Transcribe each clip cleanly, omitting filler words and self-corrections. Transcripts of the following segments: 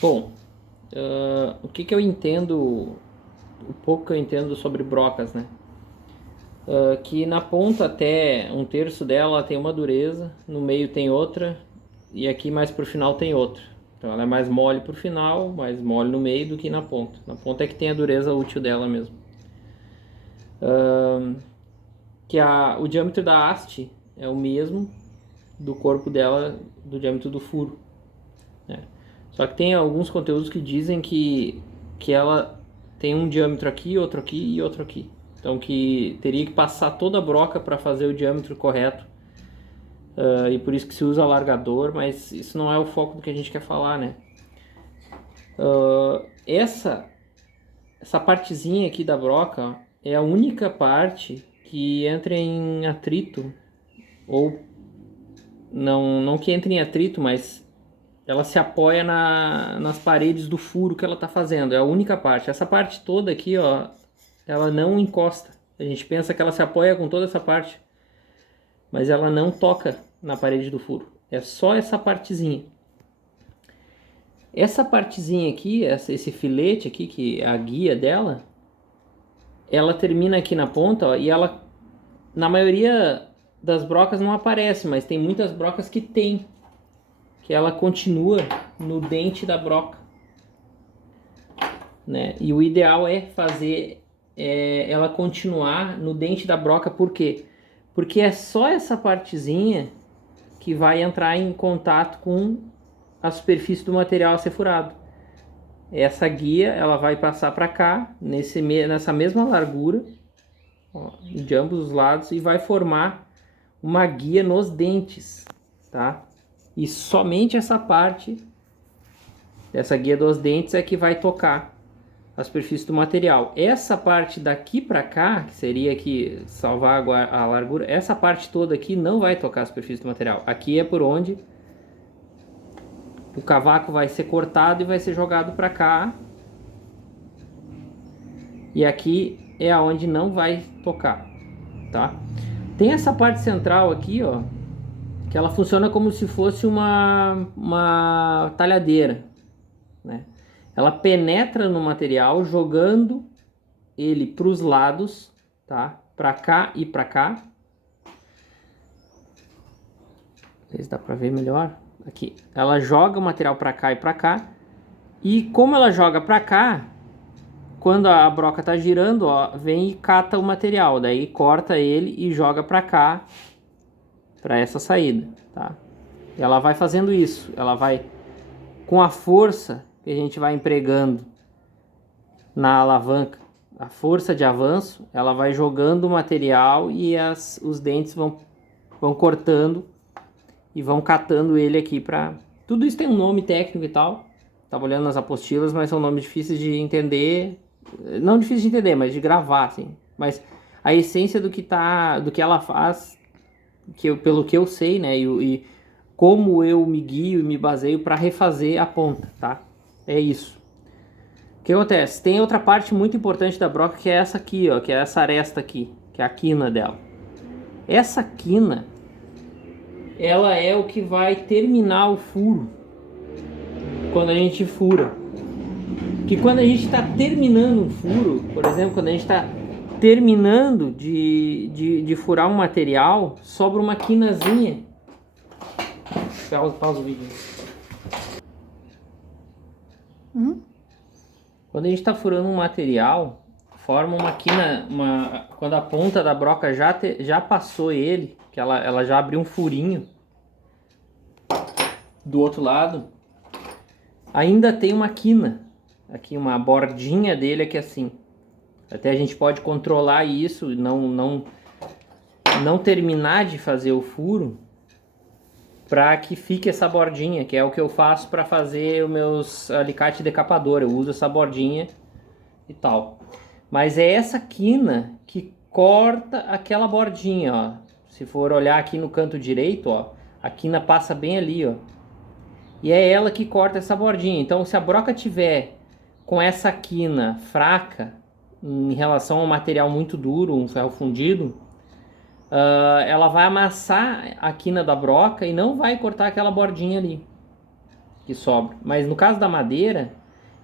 Bom, o que eu entendo, o pouco que eu entendo sobre brocas, né? Que na ponta até um terço dela tem uma dureza, no meio tem outra, e aqui mais pro final tem outra. Então ela é mais mole pro final, mais mole no meio do que na ponta. Na ponta é que tem a dureza útil dela mesmo. O diâmetro da haste é o mesmo do corpo dela, do diâmetro do furo, né? Só que tem alguns conteúdos que dizem que ela tem um diâmetro aqui, outro aqui e outro aqui. Então que teria que passar toda a broca para fazer o diâmetro correto. E por isso que se usa alargador, mas isso não é o foco do que a gente quer falar, né? Essa partezinha aqui da broca, ó, é a única parte que entra em atrito, ou não que entre em atrito, mas ela se apoia nas paredes do furo que ela está fazendo. É a única parte. Essa parte toda aqui, ó, ela não encosta. A gente pensa que ela se apoia com toda essa parte, mas ela não toca na parede do furo. É só essa partezinha. Essa partezinha aqui, esse filete aqui, que é a guia dela, ela termina aqui na ponta, ó, e ela, na maioria das brocas não aparece, mas tem muitas brocas que tem, que ela continua no dente da broca, né? E o ideal é fazer ela continuar no dente da broca, por quê? Porque é só essa partezinha que vai entrar em contato com a superfície do material a ser furado. Essa guia ela vai passar para cá, nessa mesma largura, ó, de ambos os lados, e vai formar uma guia nos dentes, tá? E somente essa parte dessa guia dos dentes é que vai tocar a superfície do material. Essa parte daqui para cá, que seria aqui salvar a largura, essa parte toda aqui não vai tocar a superfície do material. Aqui é por onde o cavaco vai ser cortado e vai ser jogado para cá. E aqui é aonde não vai tocar, tá? Tem essa parte central aqui, ó, que ela funciona como se fosse uma talhadeira, né? Ela penetra no material jogando ele para os lados, tá? Para cá e para cá. Não sei se dá para ver melhor. Aqui, ela joga o material para cá e para cá. E como ela joga para cá, quando a broca tá girando, ó, vem e cata o material, daí corta ele e joga para cá, para essa saída, tá? E ela vai fazendo isso, ela vai com a força que a gente vai empregando na alavanca, a força de avanço, ela vai jogando o material e os dentes vão cortando e vão catando ele aqui para... Tudo isso tem um nome técnico e tal, tava olhando nas apostilas, mas são nomes difíceis de entender, não difícil de entender, mas de gravar, assim. Mas a essência do que ela faz, pelo que eu sei, né, e como eu me guio e me baseio para refazer a ponta, tá? É isso. O que acontece? Tem outra parte muito importante da broca, que é essa aqui, ó, que é essa aresta aqui, que é a quina dela. Essa quina, ela é o que vai terminar o furo quando a gente fura. Que quando a gente está terminando um furo, por exemplo, quando a gente está terminando de furar um material, sobra uma quinazinha. Pausa o vídeo. Quando a gente está furando um material, forma uma quina, quando a ponta da broca já passou ele, que ela já abriu um furinho do outro lado, ainda tem uma quina, aqui uma bordinha dele aqui assim. Até a gente pode controlar isso, não terminar de fazer o furo, para que fique essa bordinha, que é o que eu faço para fazer os meus alicate decapador. Eu uso essa bordinha e tal. Mas é essa quina que corta aquela bordinha, ó. Se for olhar aqui no canto direito, ó, a quina passa bem ali, ó. E é ela que corta essa bordinha. Então, se a broca tiver com essa quina fraca em relação ao material muito duro, um ferro fundido, ela vai amassar a quina da broca e não vai cortar aquela bordinha ali. que sobra. Mas no caso da madeira,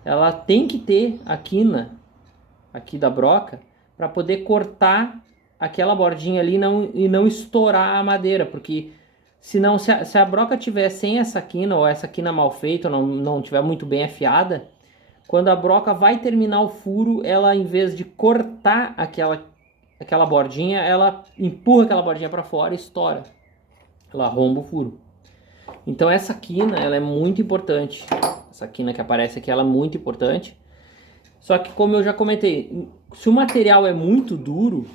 ela tem que ter a quina aqui da broca para poder cortar aquela bordinha ali e não estourar a madeira, porque senão se a broca tiver sem essa quina ou essa quina mal feita ou não tiver muito bem afiada, quando a broca vai terminar o furo, ela em vez de cortar aquela bordinha, ela empurra aquela bordinha para fora e estoura. Ela romba o furo. Então essa quina, ela é muito importante. Essa quina que aparece aqui, ela é muito importante. Só que como eu já comentei, se o material é muito duro,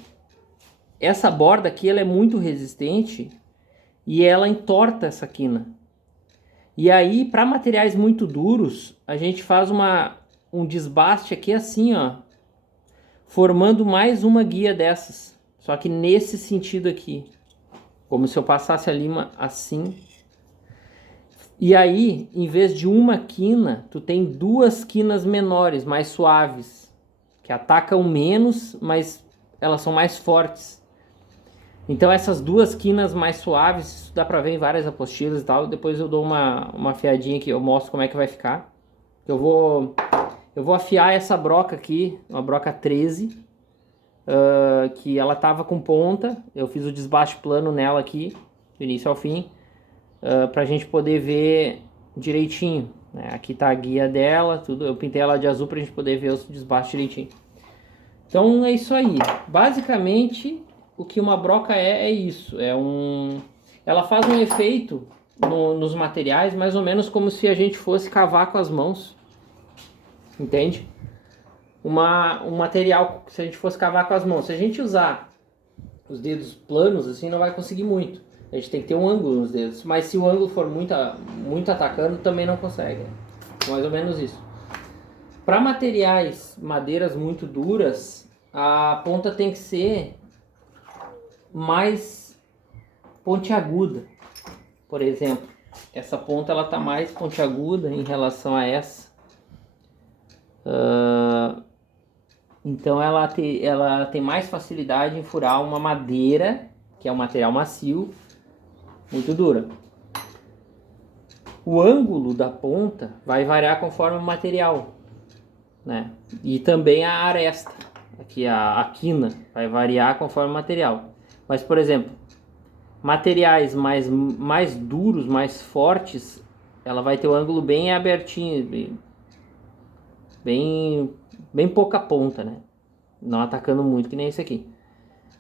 essa borda aqui ela é muito resistente e ela entorta essa quina. E aí, para materiais muito duros, a gente faz um desbaste aqui assim, ó, formando mais uma guia dessas. Só que nesse sentido aqui, como se eu passasse a lima assim. E aí, em vez de uma quina, tu tem duas quinas menores, mais suaves, que atacam menos, mas elas são mais fortes. Então essas duas quinas mais suaves, isso dá pra ver em várias apostilas e tal. Depois eu dou uma afiadinha aqui, eu mostro como é que vai ficar. Eu vou afiar essa broca aqui, uma broca 13, que ela tava com ponta. Eu fiz o desbaste plano nela aqui, do início ao fim, pra gente poder ver direitinho, né? Aqui tá a guia dela, tudo. Eu pintei ela de azul pra gente poder ver os desbastes direitinho. Então é isso aí. Basicamente, o que uma broca é isso. Ela faz um efeito nos materiais, mais ou menos como se a gente fosse cavar com as mãos. Entende? Um material, se a gente fosse cavar com as mãos. Se a gente usar os dedos planos, assim, não vai conseguir muito. A gente tem que ter um ângulo nos dedos. Mas se o ângulo for muito atacando, também não consegue. Mais ou menos isso. Para materiais, madeiras muito duras, a ponta tem que ser mais pontiaguda. Por exemplo, essa ponta ela tá mais pontiaguda em relação a essa. Então ela tem mais facilidade em furar uma madeira, que é um material macio, muito dura. O ângulo da ponta vai variar conforme o material, né? E também a aresta, aqui a quina, vai variar conforme o material. Mas, por exemplo, materiais mais duros, mais fortes, ela vai ter o ângulo bem abertinho, bem pouca ponta, né? Não atacando muito, que nem esse aqui.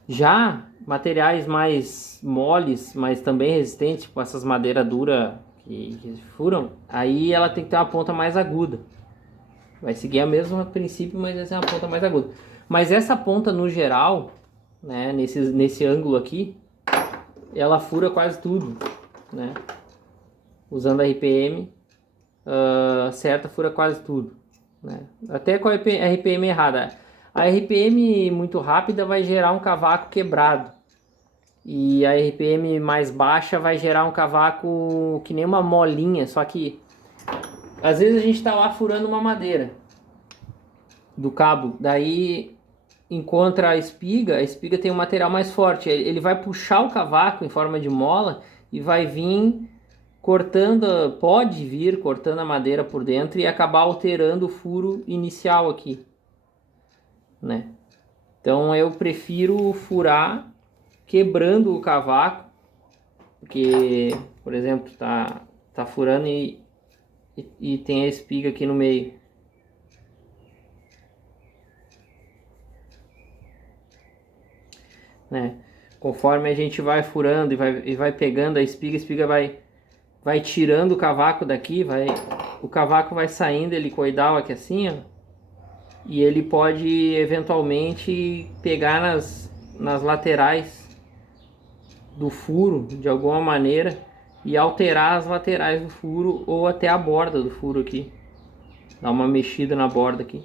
Já materiais mais moles, mas também resistentes, tipo essas madeiras duras que furam, aí ela tem que ter uma ponta mais aguda. Vai seguir o mesmo princípio, mas essa é uma ponta mais aguda. Mas essa ponta, no geral, né, nesse ângulo aqui, ela fura quase tudo, né? Usando a RPM certa, fura quase tudo, né? Até com a RPM errada. A RPM muito rápida vai gerar um cavaco quebrado. E a RPM mais baixa vai gerar um cavaco que nem uma molinha, só que às vezes a gente está lá furando uma madeira do cabo, daí encontra a espiga tem um material mais forte, ele vai puxar o cavaco em forma de mola e vai vir pode vir cortando a madeira por dentro e acabar alterando o furo inicial aqui, né? Então eu prefiro furar quebrando o cavaco, porque, por exemplo, tá furando e tem a espiga aqui no meio. Né? Conforme a gente vai furando e vai pegando a espiga vai tirando o cavaco daqui, o cavaco vai saindo helicoidal aqui assim, ó, e ele pode eventualmente pegar nas laterais do furo de alguma maneira e alterar as laterais do furo ou até a borda do furo aqui, dar uma mexida na borda aqui.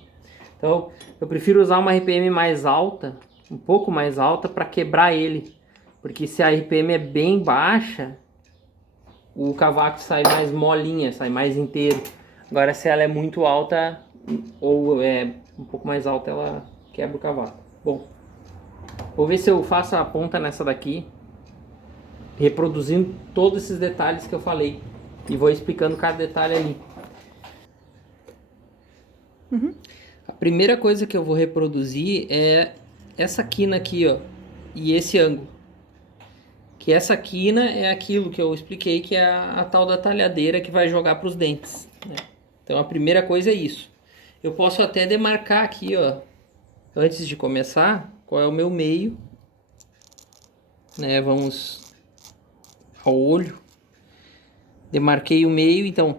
Então eu prefiro usar uma RPM mais alta, um pouco mais alta, para quebrar ele, porque se a RPM é bem baixa, o cavaco sai mais molinha, sai mais inteiro. Agora se ela é muito alta ou é um pouco mais alta, ela quebra o cavaco. Bom, vou ver se eu faço a ponta nessa daqui, reproduzindo todos esses detalhes que eu falei. e vou explicando cada detalhe ali. A primeira coisa que eu vou reproduzir é essa quina aqui, ó, e esse ângulo. Que essa quina é aquilo que eu expliquei, que é a tal da talhadeira que vai jogar para os dentes, né? Então a primeira coisa é isso. Eu posso até demarcar aqui, ó, antes de começar, qual é o meu meio, né? Vamos ao olho. Demarquei o meio, então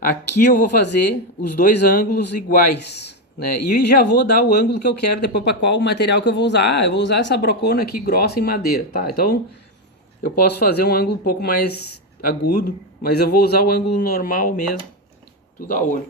aqui eu vou fazer os dois ângulos iguais, né? E já vou dar o ângulo que eu quero depois para qual material que eu vou usar. Ah, eu vou usar essa brocona aqui grossa em madeira, tá? Então eu posso fazer um ângulo um pouco mais agudo, mas eu vou usar o ângulo normal mesmo, tudo a olho.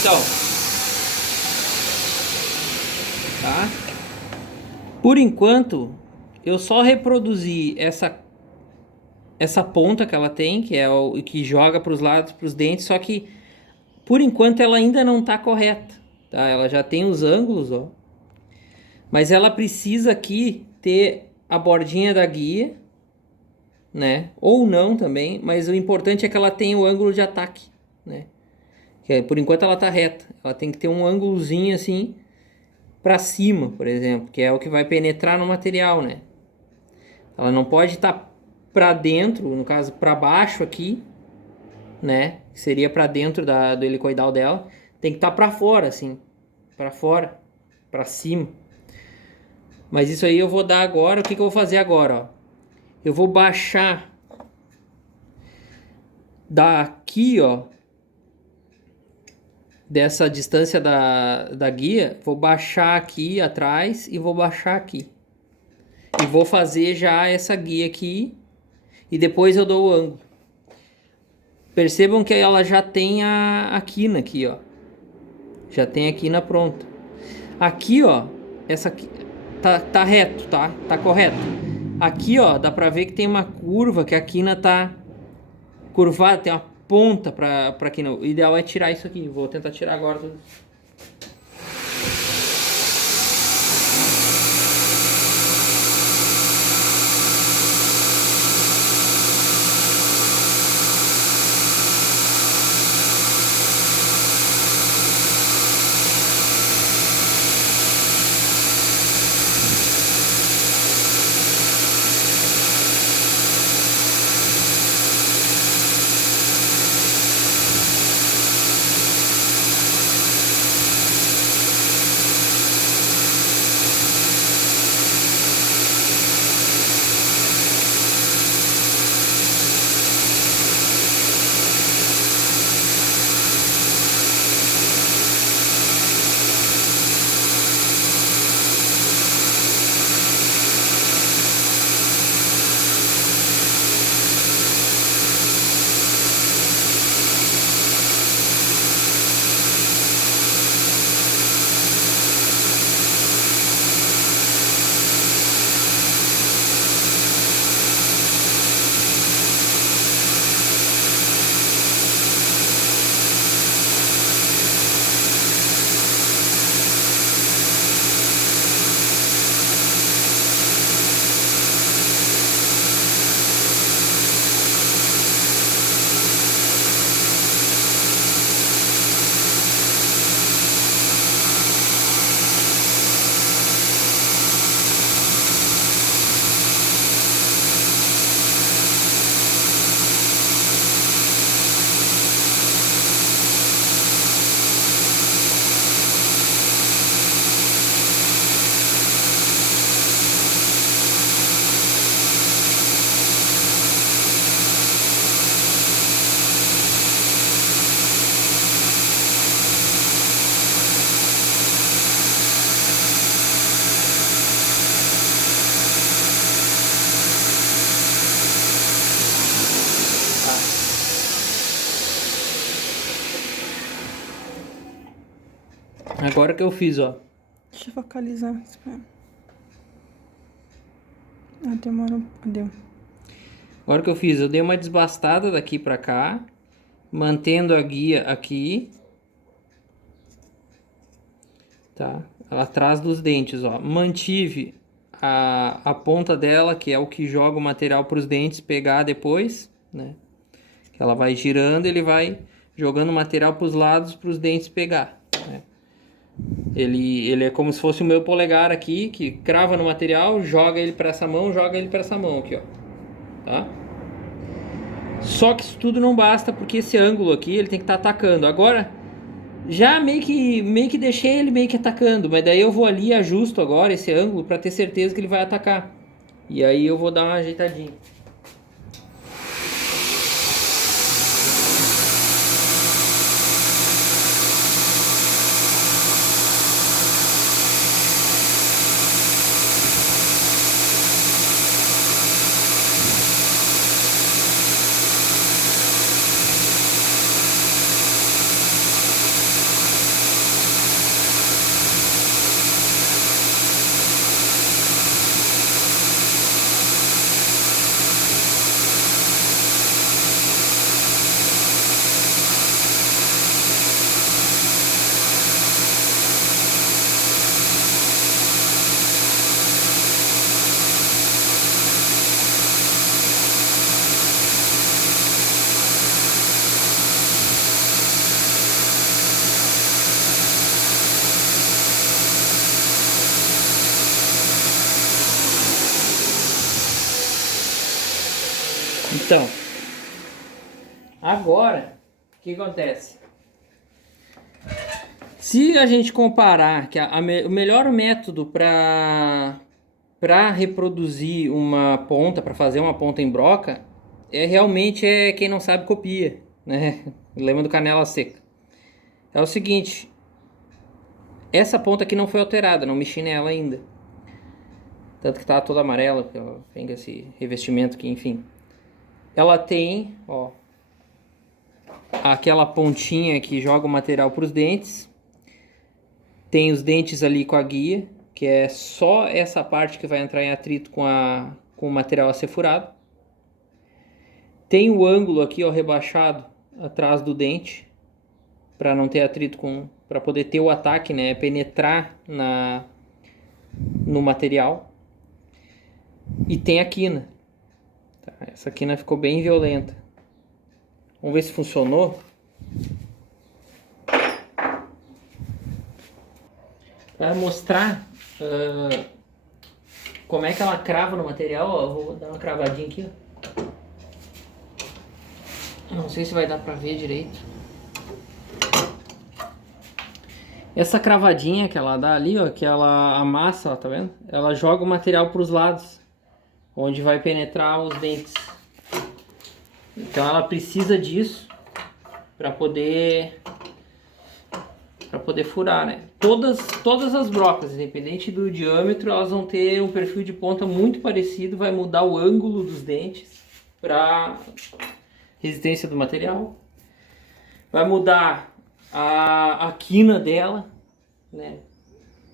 Então, tá? Por enquanto, eu só reproduzi essa ponta que ela tem, que é o que joga para os lados, para os dentes, só que por enquanto ela ainda não está correta, tá? Ela já tem os ângulos, ó, mas ela precisa aqui ter a bordinha da guia, né? Ou não também, mas o importante é que ela tenha o ângulo de ataque, né? Por enquanto ela tá reta, ela tem que ter um ângulozinho assim para cima, por exemplo, que é o que vai penetrar no material, né? Ela não pode estar para dentro, no caso para baixo aqui, né? Que seria para dentro do helicoidal dela, tem que estar para fora assim, para fora, para cima. Mas isso aí eu vou dar agora. O que que eu vou fazer agora, ó? Eu vou baixar daqui, ó, dessa distância da guia, vou baixar aqui atrás e vou baixar aqui. E vou fazer já essa guia aqui e depois eu dou o ângulo. Percebam que ela já tem a quina aqui, ó. Já tem a quina pronta. Aqui, ó, essa aqui tá reto, tá? Tá correto. Aqui, ó, dá pra ver que tem uma curva, que a quina tá curvada, tem uma ponta pra quina. O ideal é tirar isso aqui. Vou tentar tirar agora tudo. Agora que eu fiz, ó. Deixa eu focalizar. Ah, demora. Deu. Agora que eu fiz, eu dei uma desbastada daqui pra cá, mantendo a guia aqui. Tá? Ela atrás dos dentes, ó. Mantive a ponta dela, que é o que joga o material para os dentes pegar depois, né? Que ela vai girando, ele vai jogando o material para os lados para os dentes pegar, né? Ele é como se fosse o meu polegar aqui, que crava no material, joga ele para essa mão, joga ele para essa mão aqui, ó. Tá? Só que isso tudo não basta, porque esse ângulo aqui, ele tem que estar atacando. Agora, já meio que deixei ele meio que atacando, mas daí eu vou ali e ajusto agora esse ângulo para ter certeza que ele vai atacar. E aí eu vou dar uma ajeitadinha. Então, agora, o que acontece? Se a gente comparar que o melhor método para reproduzir uma ponta, para fazer uma ponta em broca, realmente quem não sabe copia, né? Lembra do canela seca. É o seguinte, essa ponta aqui não foi alterada, não mexi nela ainda. Tanto que tá toda amarela, porque ela tem esse revestimento aqui, enfim. Ela tem, ó, aquela pontinha que joga o material para os dentes. Tem os dentes ali com a guia, que é só essa parte que vai entrar em atrito com o material a ser furado. Tem o ângulo aqui, ó, rebaixado atrás do dente, para não ter atrito para poder ter o ataque, né, penetrar no material. E tem a quina. Tá, essa quina ficou bem violenta. Vamos ver se funcionou. Para mostrar como é que ela crava no material, ó, eu vou dar uma cravadinha aqui, ó. Não sei se vai dar para ver direito. Essa cravadinha que ela dá ali, ó, que ela amassa, ó, tá vendo? Ela joga o material para os lados, onde vai penetrar os dentes. Então ela precisa disso para poder furar, né? Todas as brocas, independente do diâmetro, elas vão ter um perfil de ponta muito parecido, vai mudar o ângulo dos dentes para resistência do material, vai mudar a quina dela, né?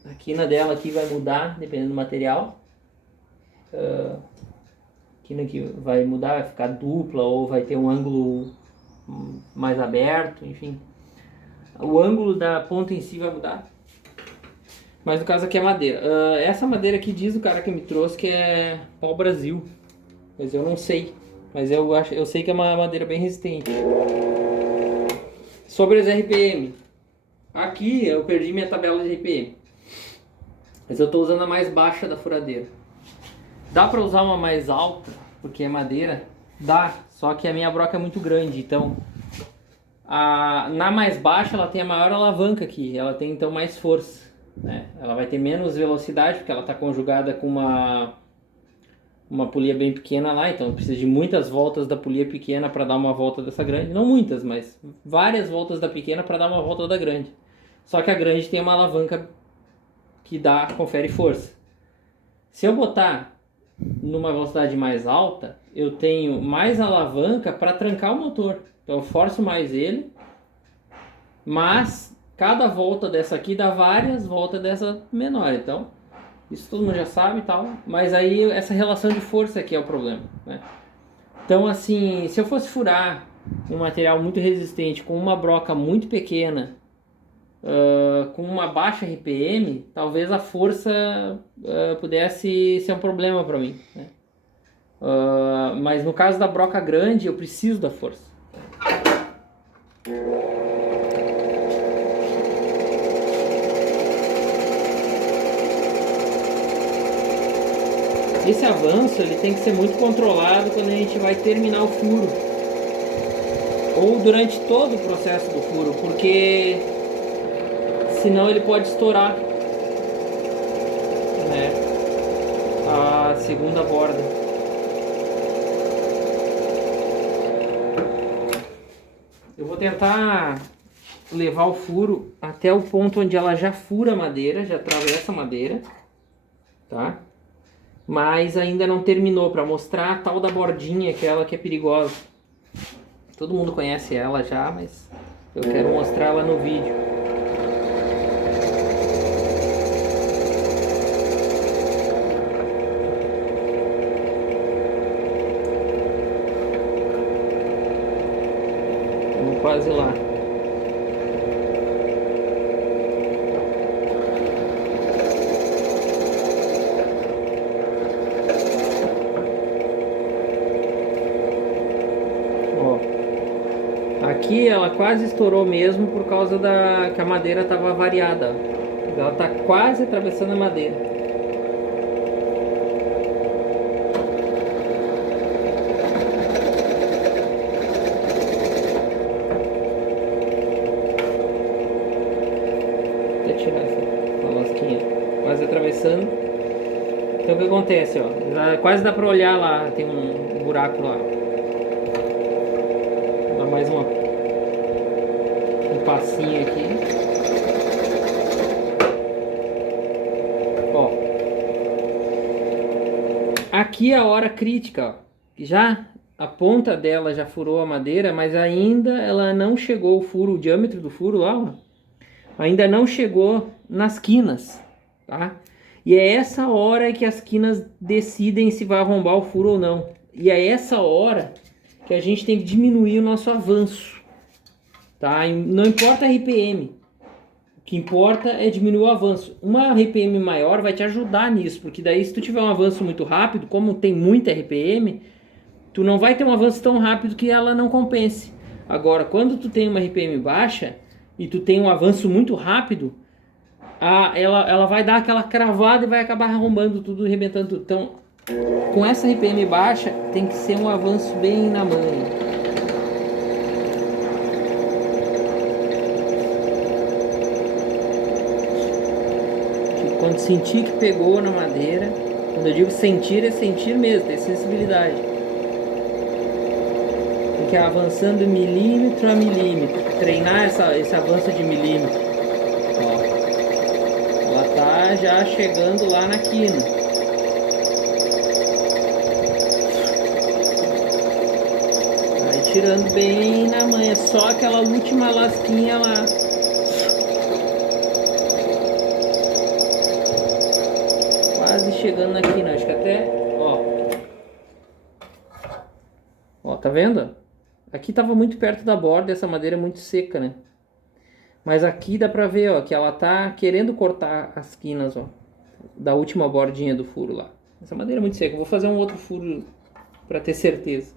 A quina dela aqui vai mudar dependendo do material. A quina aqui vai mudar, vai ficar dupla ou vai ter um ângulo mais aberto, enfim. O ângulo da ponta em si vai mudar. Mas no caso aqui é madeira. Essa madeira aqui diz o cara que me trouxe que é pau Brasil. Mas eu não sei. Mas eu sei que é uma madeira bem resistente. Sobre as RPM. Aqui eu perdi minha tabela de RPM. Mas eu estou usando a mais baixa da furadeira. Dá para usar uma mais alta, porque é madeira? Dá. Só que a minha broca é muito grande, então... na mais baixa ela tem a maior alavanca aqui, ela tem então mais força, né? Ela vai ter menos velocidade porque ela está conjugada com uma polia bem pequena lá, então precisa de muitas voltas da polia pequena para dar uma volta dessa grande, não muitas, mas várias voltas da pequena para dar uma volta da grande. Só que a grande tem uma alavanca que confere força. Se eu botar numa velocidade mais alta, eu tenho mais alavanca para trancar o motor. Então eu forço mais ele, mas cada volta dessa aqui dá várias voltas dessa menor. Então, isso todo mundo já sabe e tal. Mas aí essa relação de força aqui é o problema, né? Então, assim, se eu fosse furar um material muito resistente com uma broca muito pequena, com uma baixa RPM, talvez a força pudesse ser um problema para mim, né? Mas no caso da broca grande, eu preciso da força. Esse avanço ele tem que ser muito controlado quando a gente vai terminar o furo, ou durante todo o processo do furo, porque senão ele pode estourar, né, a segunda borda. Eu vou tentar levar o furo até o ponto onde ela já fura a madeira, já atravessa a madeira, tá? Mas ainda não terminou, para mostrar a tal da bordinha, que é ela que é perigosa. Todo mundo conhece ela já, mas eu quero mostrar ela no vídeo. Estamos quase lá. Aqui ela quase estourou mesmo por causa que a madeira estava variada. Ela está quase atravessando a madeira. Vou até tirar essa lasquinha. Quase atravessando. Então o que acontece, ó? Quase dá para olhar lá, tem um buraco lá. Dá mais um passinho aqui. Ó. Aqui é a hora crítica, ó. Já a ponta dela já furou a madeira, mas ainda ela não chegou, o furo, o diâmetro do furo lá, ó, ainda não chegou nas quinas, tá? E é essa hora que as quinas decidem se vai arrombar o furo ou não. E é essa hora que a gente tem que diminuir o nosso avanço. Tá? Não importa a RPM, o que importa é diminuir o avanço. Uma RPM maior vai te ajudar nisso, porque daí se tu tiver um avanço muito rápido, como tem muita RPM, tu não vai ter um avanço tão rápido que ela não compense. Agora, quando tu tem uma RPM baixa e tu tem um avanço muito rápido, ela vai dar aquela cravada e vai acabar arrombando tudo, arrebentando tudo. Então, com essa RPM baixa, tem que ser um avanço bem na manha. Quando sentir que pegou na madeira, quando eu digo sentir, é sentir mesmo, ter sensibilidade. Tem que ir avançando milímetro a milímetro, treinar esse avanço de milímetro. Ó. Ela tá já chegando lá na quina. Vai tirando bem na manha, só aquela última lasquinha lá. Quase chegando aqui, né? Acho que até, ó, tá vendo? Aqui tava muito perto da borda, essa madeira é muito seca, né? Mas aqui dá pra ver, ó, que ela tá querendo cortar as quinas, ó, da última bordinha do furo lá. Essa madeira é muito seca. Eu vou fazer um outro furo pra ter certeza.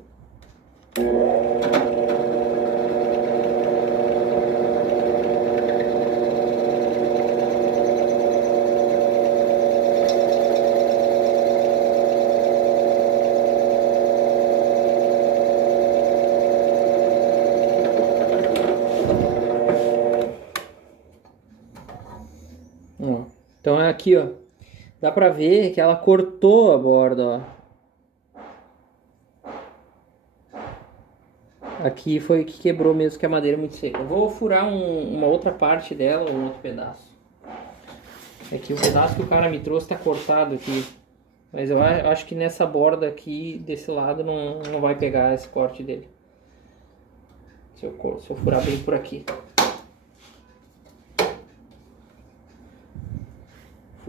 Então é aqui, ó. Dá pra ver que ela cortou a borda, ó. Aqui foi o que quebrou mesmo, que a madeira é muito seca. Eu vou furar uma outra parte dela, um outro pedaço. É que o pedaço que o cara me trouxe tá cortado aqui. Mas eu acho que nessa borda aqui, desse lado, não vai pegar esse corte dele. Se eu furar bem por aqui.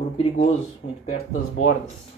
Furo perigoso, muito perto das bordas.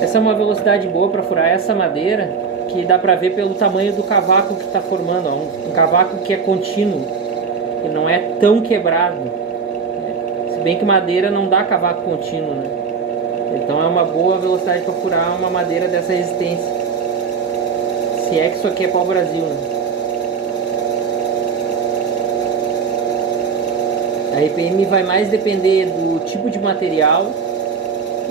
Essa é uma velocidade boa para furar essa madeira, que dá para ver pelo tamanho do cavaco que está formando. Ó. Um cavaco que é contínuo, que não é tão quebrado. Né? Se bem que madeira não dá cavaco contínuo, né? Então é uma boa velocidade para furar uma madeira dessa resistência. Se é que isso aqui é pau-brasil, né? A RPM vai mais depender do tipo de material.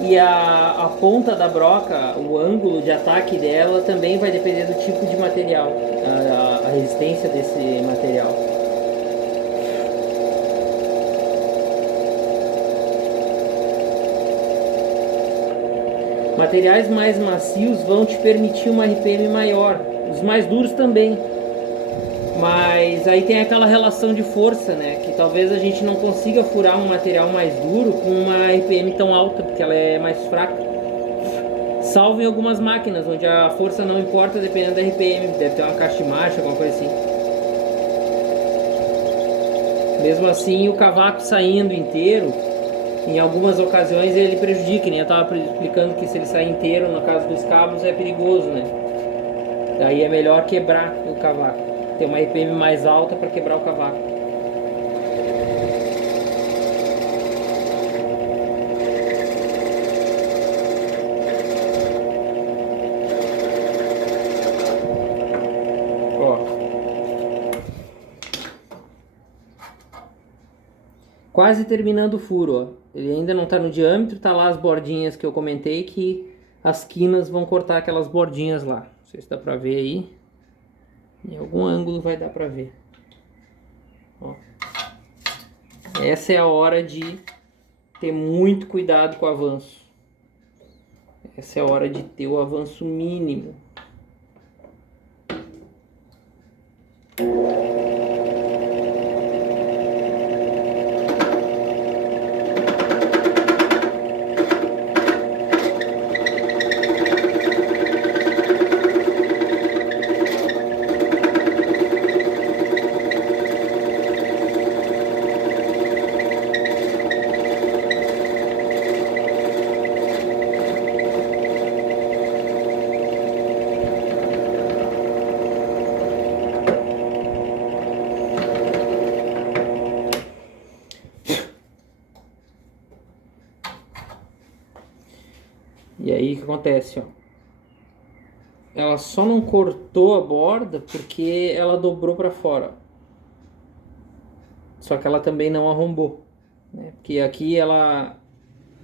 E a ponta da broca, o ângulo de ataque dela também vai depender do tipo de material, a resistência desse material. Materiais mais macios vão te permitir uma RPM maior, os mais duros também. Mas aí tem aquela relação de força, né? Que talvez a gente não consiga furar um material mais duro com uma RPM tão alta, porque ela é mais fraca. Salvo em algumas máquinas, onde a força não importa dependendo da RPM. Deve ter uma caixa de marcha, alguma coisa assim. Mesmo assim, o cavaco saindo inteiro, em algumas ocasiões ele prejudica. Nem eu estava explicando que se ele sair inteiro, no caso dos cabos, é perigoso, né? Daí é melhor quebrar o cavaco. Ter uma RPM mais alta para quebrar o cavaco. Ó. Quase terminando o furo, ó. Ele ainda não está no diâmetro, tá lá as bordinhas que eu comentei que as quinas vão cortar aquelas bordinhas lá. Não sei se dá para ver aí. Em algum ângulo vai dar para ver. Ó. Essa é a hora de ter muito cuidado com o avanço. Essa é a hora de ter o avanço mínimo. E aí o que acontece, ó? Ela só não cortou a borda porque ela dobrou para fora. Só que ela também não arrombou, né? Porque aqui ela,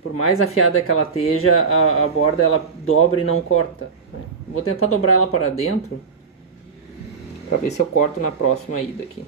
por mais afiada que ela esteja, a borda ela dobra e não corta, né? Vou tentar dobrar ela para dentro para ver se eu corto na próxima ida aqui.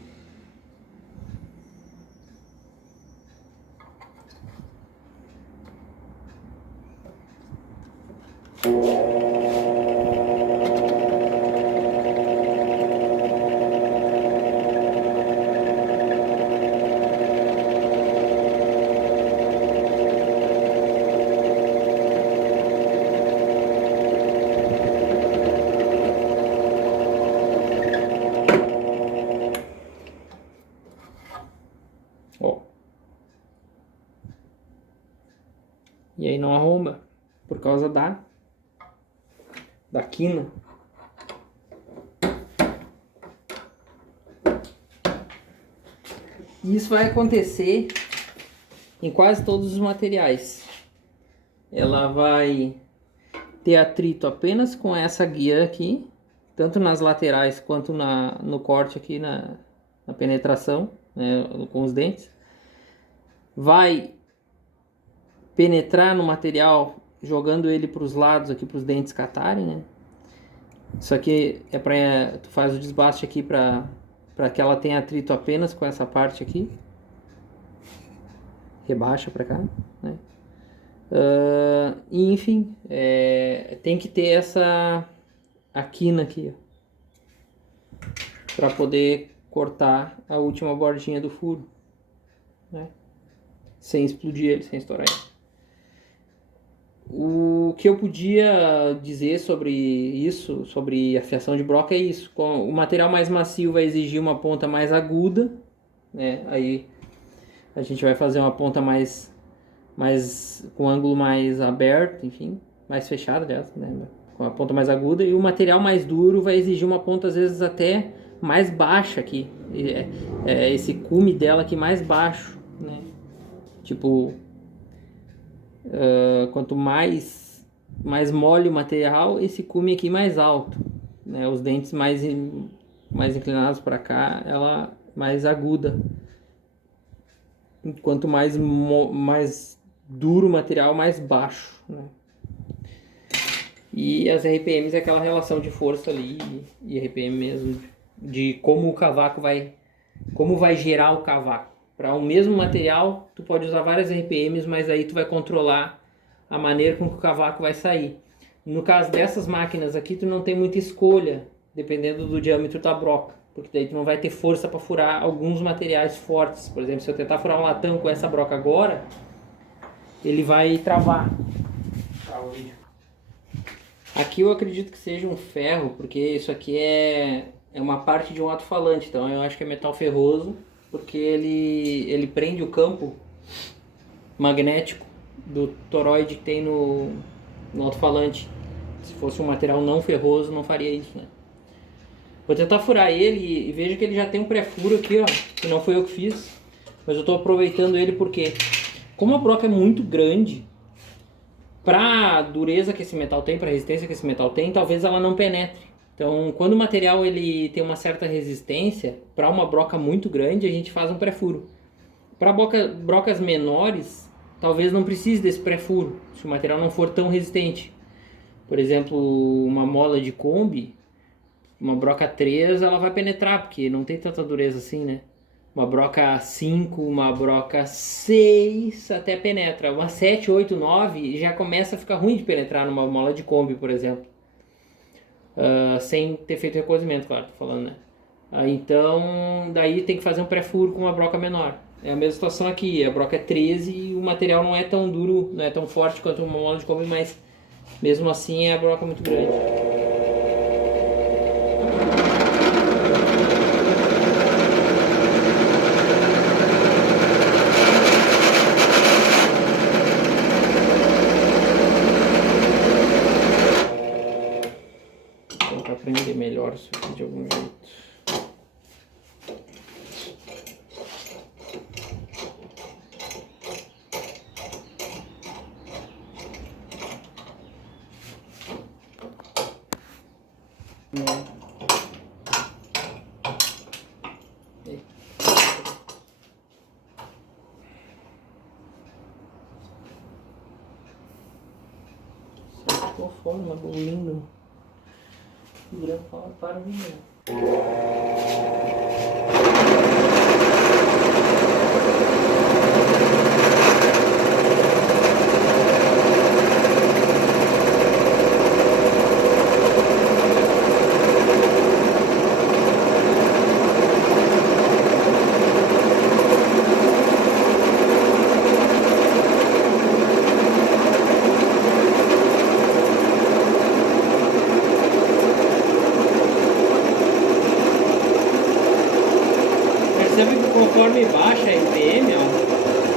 Ó. E aí não arromba por causa da quina. E isso vai acontecer em quase todos os materiais. Ela vai ter atrito apenas com essa guia aqui, tanto nas laterais quanto no corte aqui na penetração, né, com os dentes. Vai penetrar no material jogando ele para os lados aqui, para os dentes catarem, né? Isso aqui é para tu faz o desbaste aqui para que ela tenha atrito apenas com essa parte aqui. Rebaixa para cá, né? E enfim, tem que ter a quina aqui, para poder cortar a última bordinha do furo, né? Sem explodir ele, sem estourar ele. O que eu podia dizer sobre isso, sobre a fiação de broca, é isso. O material mais macio vai exigir uma ponta mais aguda, né? Aí a gente vai fazer uma ponta mais com ângulo mais aberto, enfim, mais fechado, aliás, né? Com a ponta mais aguda. E o material mais duro vai exigir uma ponta, às vezes, até mais baixa aqui. Esse cume dela aqui mais baixo, né? Tipo, quanto mais mole o material, esse cume aqui mais alto, né? Os dentes mais inclinados para cá, ela mais aguda. Quanto mais duro o material, mais baixo, né? E as RPMs é aquela relação de força ali, e RPM mesmo, de como o cavaco como vai gerar o cavaco. Para o mesmo material, tu pode usar várias RPMs, mas aí tu vai controlar a maneira com que o cavaco vai sair. No caso dessas máquinas aqui, tu não tem muita escolha, dependendo do diâmetro da broca, porque daí tu não vai ter força para furar alguns materiais fortes. Por exemplo, se eu tentar furar um latão com essa broca agora, ele vai travar. Aqui eu acredito que seja um ferro, porque isso aqui é uma parte de um alto-falante, então eu acho que é metal ferroso, porque ele prende o campo magnético do toroide que tem no alto-falante. Se fosse um material não ferroso, não faria isso, né? Vou tentar furar ele e veja que ele já tem um pré-furo aqui, ó, que não foi eu que fiz, mas eu estou aproveitando ele porque, como a broca é muito grande, para a dureza que esse metal tem, para a resistência que esse metal tem, talvez ela não penetre. Então, quando o material ele tem uma certa resistência, para uma broca muito grande, a gente faz um pré-furo. Para brocas menores, talvez não precise desse pré-furo, se o material não for tão resistente. Por exemplo, uma mola de Kombi, uma broca 3, ela vai penetrar, porque não tem tanta dureza assim, né? Uma broca 5, uma broca 6 até penetra. Uma 7, 8, 9 já começa a ficar ruim de penetrar numa mola de Kombi, por exemplo. Sem ter feito recozimento, claro, tô falando, né? Então, daí tem que fazer um pré-furo com uma broca menor. É a mesma situação aqui, a broca é 13 e o material não é tão duro, não é tão forte quanto uma mola de Kombi, mas mesmo assim é a broca muito grande. Aprender melhor isso aqui de algum jeito. Ficou forma, lindo. O branco fala para mim. Conforme baixa a RPM, ó,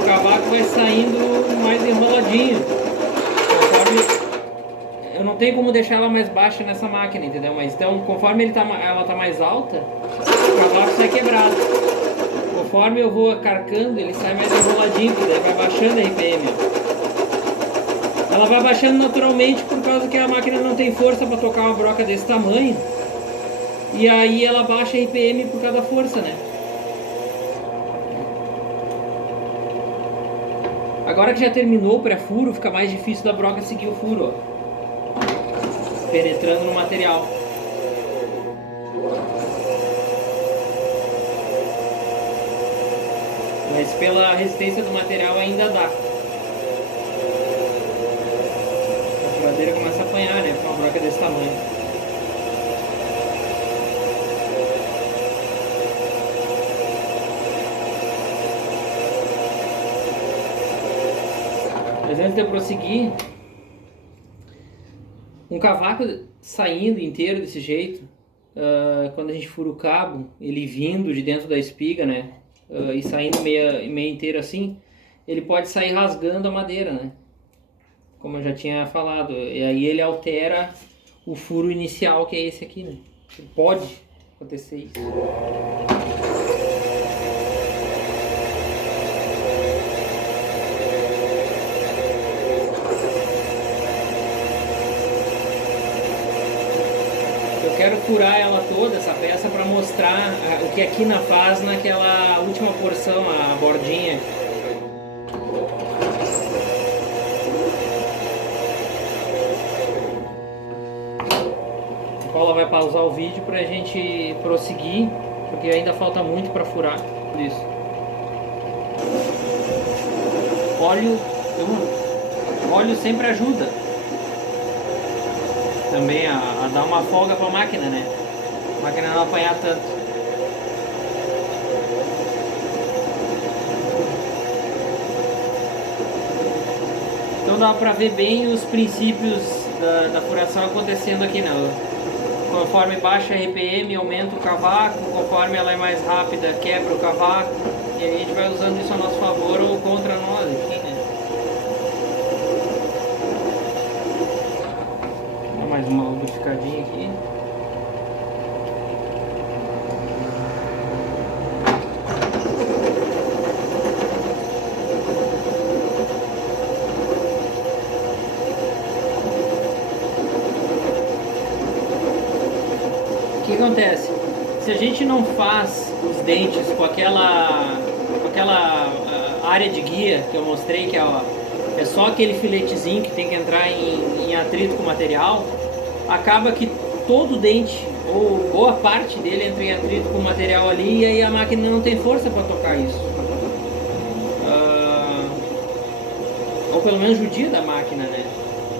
o cavaco vai saindo mais enroladinho. Eu não tenho como deixar ela mais baixa nessa máquina, entendeu? Mas então, conforme ela tá mais alta, o cavaco sai quebrado. Conforme eu vou carcando, ele sai mais enroladinho, daí vai baixando a RPM. Ó. Ela vai baixando naturalmente por causa que a máquina não tem força para tocar uma broca desse tamanho. E aí ela baixa a RPM por causa da força, né? Agora que já terminou o pré-furo, fica mais difícil da broca seguir o furo, ó. Penetrando no material. Mas pela resistência do material ainda dá. A furadeira começa a apanhar, né? Com uma broca desse tamanho. Mas antes de eu prosseguir, um cavaco saindo inteiro desse jeito, quando a gente fura o cabo, ele vindo de dentro da espiga, né? E saindo meio inteiro assim, ele pode sair rasgando a madeira, né? Como eu já tinha falado. E aí ele altera o furo inicial, que é esse aqui, né? Pode acontecer isso. Eu quero furar ela toda, essa peça, para mostrar o que a quina faz naquela última porção, a bordinha. A Paula vai pausar o vídeo para a gente prosseguir, porque ainda falta muito para furar isso. Óleo sempre ajuda também a dar uma folga para a máquina, né? A máquina não apanhar tanto. Então dá para ver bem os princípios da furação acontecendo aqui, né? Conforme baixa a RPM, aumenta o cavaco, conforme ela é mais rápida, quebra o cavaco, e aí a gente vai usando isso a nosso favor ou contra nós, enfim, né? Dá mais uma lubrificadinha aqui. O que acontece? Se a gente não faz os dentes com aquela área de guia que eu mostrei, que é só aquele filetezinho que tem que entrar em atrito com o material, acaba que todo dente, ou boa parte dele, entra em atrito com o material ali, e aí a máquina não tem força para tocar isso. Ou pelo menos judia da máquina, né?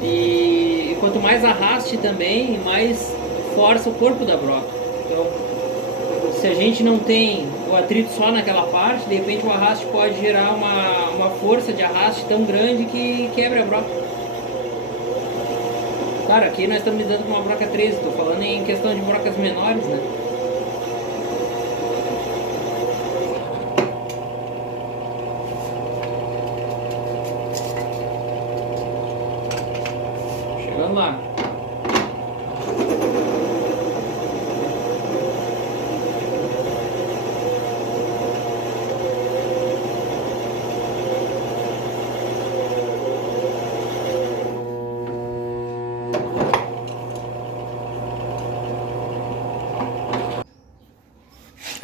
E quanto mais arraste também, mais força o corpo da broca. Então, se a gente não tem o atrito só naquela parte, de repente o arraste pode gerar uma força de arraste tão grande que quebra a broca. Claro, aqui nós estamos lidando com uma broca 13, estou falando em questão de brocas menores, né? Chegando lá.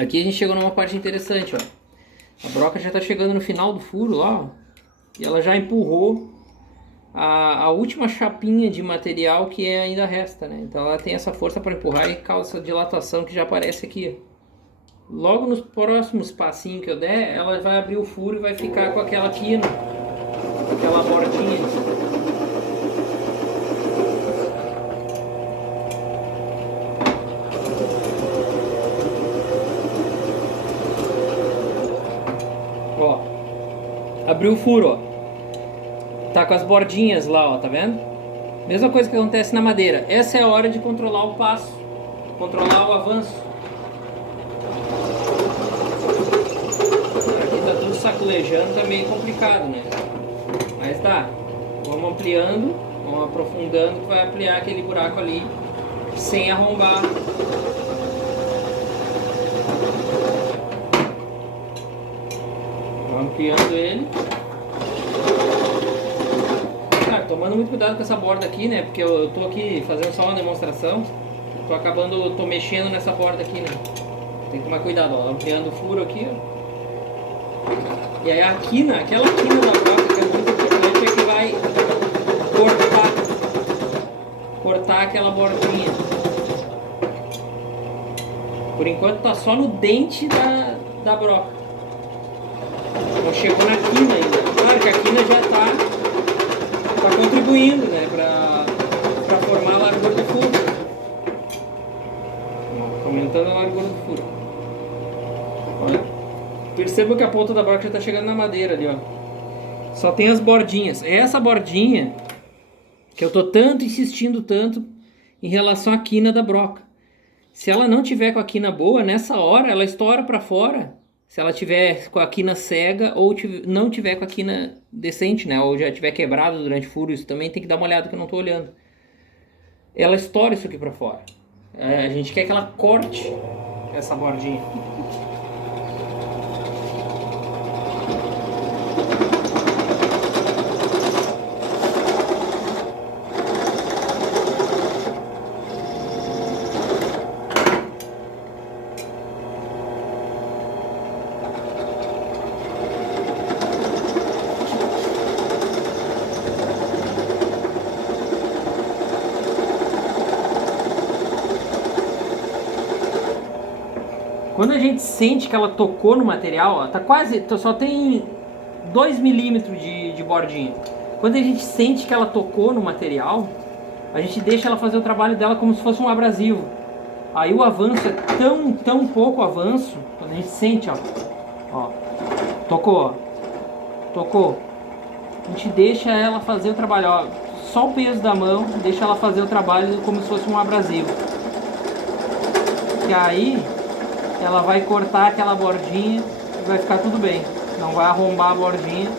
Aqui a gente chegou numa parte interessante, ó. A broca já está chegando no final do furo lá, ó, e ela já empurrou a última chapinha de material que ainda resta, né? Então ela tem essa força para empurrar e causa essa dilatação que já aparece aqui, ó. Logo nos próximos passinhos que eu der, ela vai abrir o furo e vai ficar com aquela quina, aquela bordinha. Ó, abriu o furo, ó. Tá com as bordinhas lá, ó, tá vendo? Mesma coisa que acontece na madeira. Essa é a hora de controlar o passo, controlar o avanço. Aqui tá tudo sacolejando, tá meio complicado, né? Mas dá. Vamos ampliando, vamos aprofundando, que vai ampliar aquele buraco ali sem arrombar. Vamos ampliando ele. Cara, tomando muito cuidado com essa borda aqui, né? Porque eu tô aqui fazendo só uma demonstração. Tô mexendo nessa borda aqui, né? Tem que tomar cuidado, ó. Ampliando o furo aqui, ó. E aí a quina, aquela quina da broca que é muito importante é que vai cortar aquela bordinha. Por enquanto tá só no dente da broca. Não chegou na quina ainda. Claro que a quina já tá contribuindo, né, pra formar a largura do furo. Aumentando a largura do furo. Olha. Perceba que a ponta da broca já tá chegando na madeira ali, ó. Só tem as bordinhas. É essa bordinha que eu tô insistindo tanto em relação à quina da broca. Se ela não tiver com a quina boa, nessa hora ela estoura para fora. Se ela tiver com a quina cega ou não tiver com a quina decente, né? Ou já tiver quebrado durante o furo, isso também tem que dar uma olhada que eu não tô olhando. Ela estoura isso aqui para fora. A gente quer que ela corte essa bordinha. Quando a gente sente que ela tocou no material, ó, tá quase, só tem 2 milímetros de bordinha. Quando a gente sente que ela tocou no material, a gente deixa ela fazer o trabalho dela como se fosse um abrasivo. Aí o avanço é tão pouco avanço, quando a gente sente, ó, tocou, a gente deixa ela fazer o trabalho, ó, só o peso da mão, deixa ela fazer o trabalho como se fosse um abrasivo. Que aí ela vai cortar aquela bordinha e vai ficar tudo bem. Não vai arrombar a bordinha.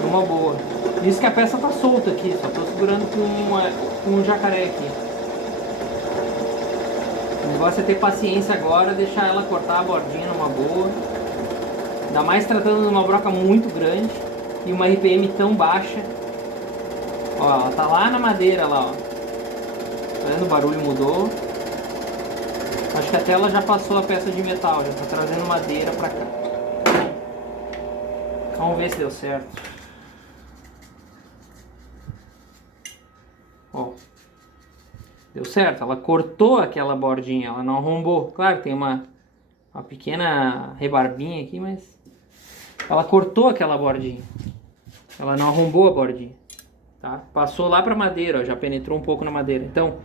Numa boa. Isso que a peça tá solta aqui, só tô segurando com um jacaré aqui. O negócio é ter paciência agora, deixar ela cortar a bordinha numa boa. Ainda mais tratando de uma broca muito grande e uma RPM tão baixa. Ó, ela tá lá na madeira lá, ó. Tá vendo? O barulho mudou. Acho que até ela já passou a peça de metal, já tá trazendo madeira pra cá. Vamos ver se deu certo. Ó, deu certo, ela cortou aquela bordinha, ela não arrombou. Claro, tem uma pequena rebarbinha aqui, mas ela cortou aquela bordinha. Ela não arrombou a bordinha, tá? Passou lá pra madeira, ó, já penetrou um pouco na madeira. Então,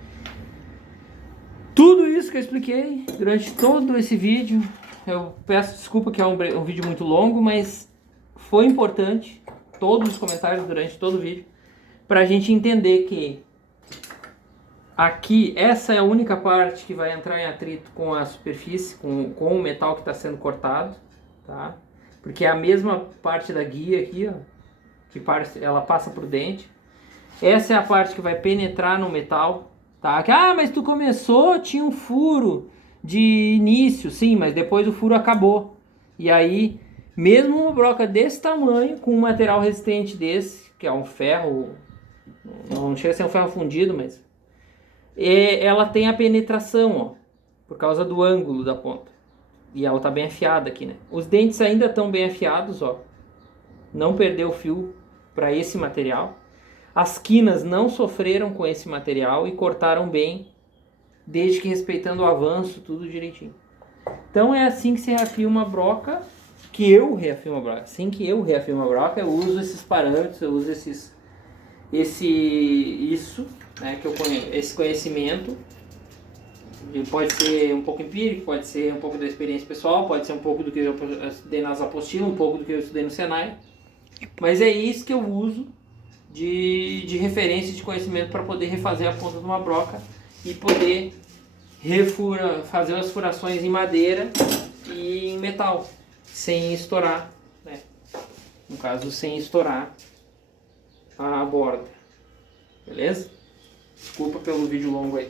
tudo isso que eu expliquei durante todo esse vídeo, eu peço desculpa que é um vídeo muito longo, mas foi importante, todos os comentários durante todo o vídeo, pra gente entender que aqui, essa é a única parte que vai entrar em atrito com a superfície, com o metal que está sendo cortado, tá? Porque é a mesma parte da guia aqui, ó, que ela passa por dente. Essa é a parte que vai penetrar no metal, tá? Mas tu começou, tinha um furo de início, sim, mas depois o furo acabou. E aí, mesmo uma broca desse tamanho, com um material resistente desse, que é um ferro, não chega a ser um ferro fundido, mas ela tem a penetração, ó, por causa do ângulo da ponta. E ela tá bem afiada aqui, né? Os dentes ainda estão bem afiados, ó. Não perdeu o fio para esse material. As quinas não sofreram com esse material e cortaram bem, desde que respeitando o avanço, tudo direitinho. Então é assim que se reafia uma broca, que eu reafio uma broca. Assim que eu reafio uma broca, eu uso esses parâmetros, eu uso isso, né, que eu conheço, esse conhecimento. Pode ser um pouco empírico, pode ser um pouco da experiência pessoal, pode ser um pouco do que eu estudei nas apostilas, um pouco do que eu estudei no Senai. Mas é isso que eu uso de referência de conhecimento para poder refazer a ponta de uma broca e poder fazer as furações em madeira e em metal, sem estourar, né? No caso, sem estourar a borda. Beleza? Desculpa pelo vídeo longo aí.